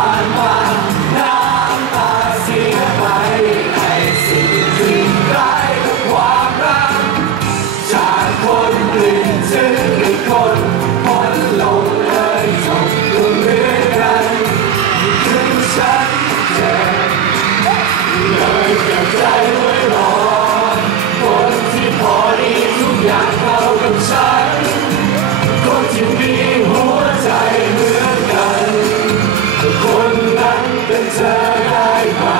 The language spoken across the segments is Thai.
on my bye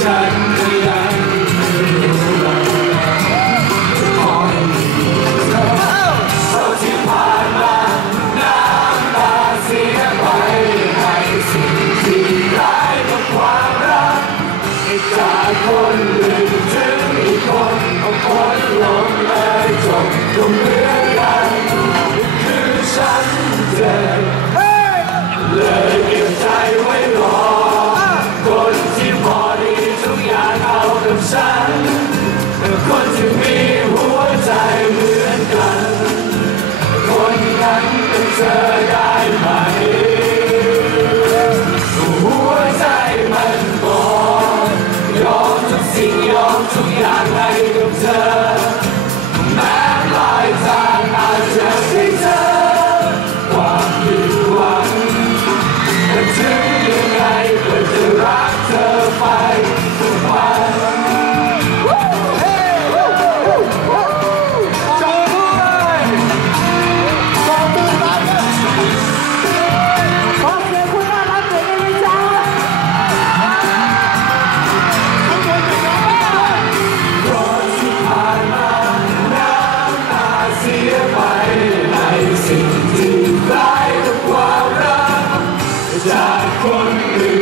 ฉัน Yeah. Die for me.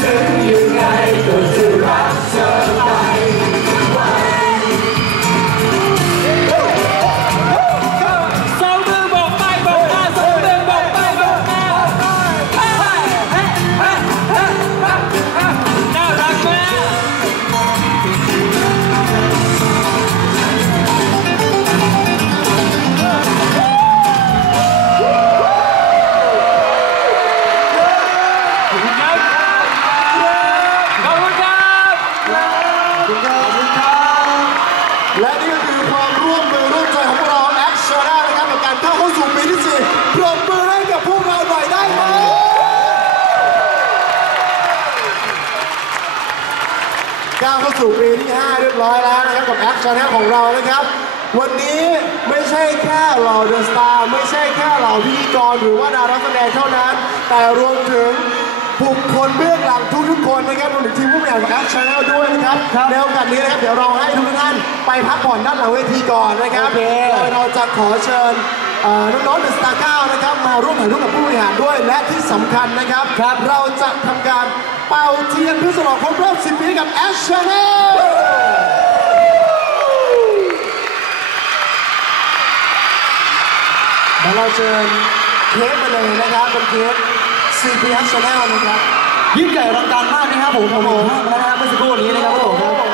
serve you right. เข้าสู่ปีที่ 5 เรียบร้อยแล้วนะครับกับแอคชั่นของเรานะครับ วันนี้ไม่ใช่แค่เราเดอะสตาร์ไม่ใช่แค่เราพิธีกรหรือว่าดาราแสดงเท่านั้น แต่รวมถึงบุคคลเบื้องหลังทุกๆคนนะครับรวมถึงทีมผู้บริหารของแอคชั่นด้วยนะครับในโอกาสนี้นะครับเดี๋ยวเราให้ทุกท่านไปพักผ่อนด้านหลังเวทีก่อนนะครับโดยเราจะขอเชิญน้องๆเดอะสตาร์เก้านะครับมาร่วมถ่ายรูปกับผู้บริหารด้วย และที่สำคัญนะครับ เราจะทำการ เป่าเทียนเพื่อฉลองครบรอบ 10 ปีกับแอชชาแนลเดี๋ยเราเชิญเค้กไปเลยนะครับเป็นเค้ก CPS Channel นะครับยิ่งใหญ่อลังการมากนะครับผมผอบคุมากนะฮะเมื่อสักครู่นี้นะครับผม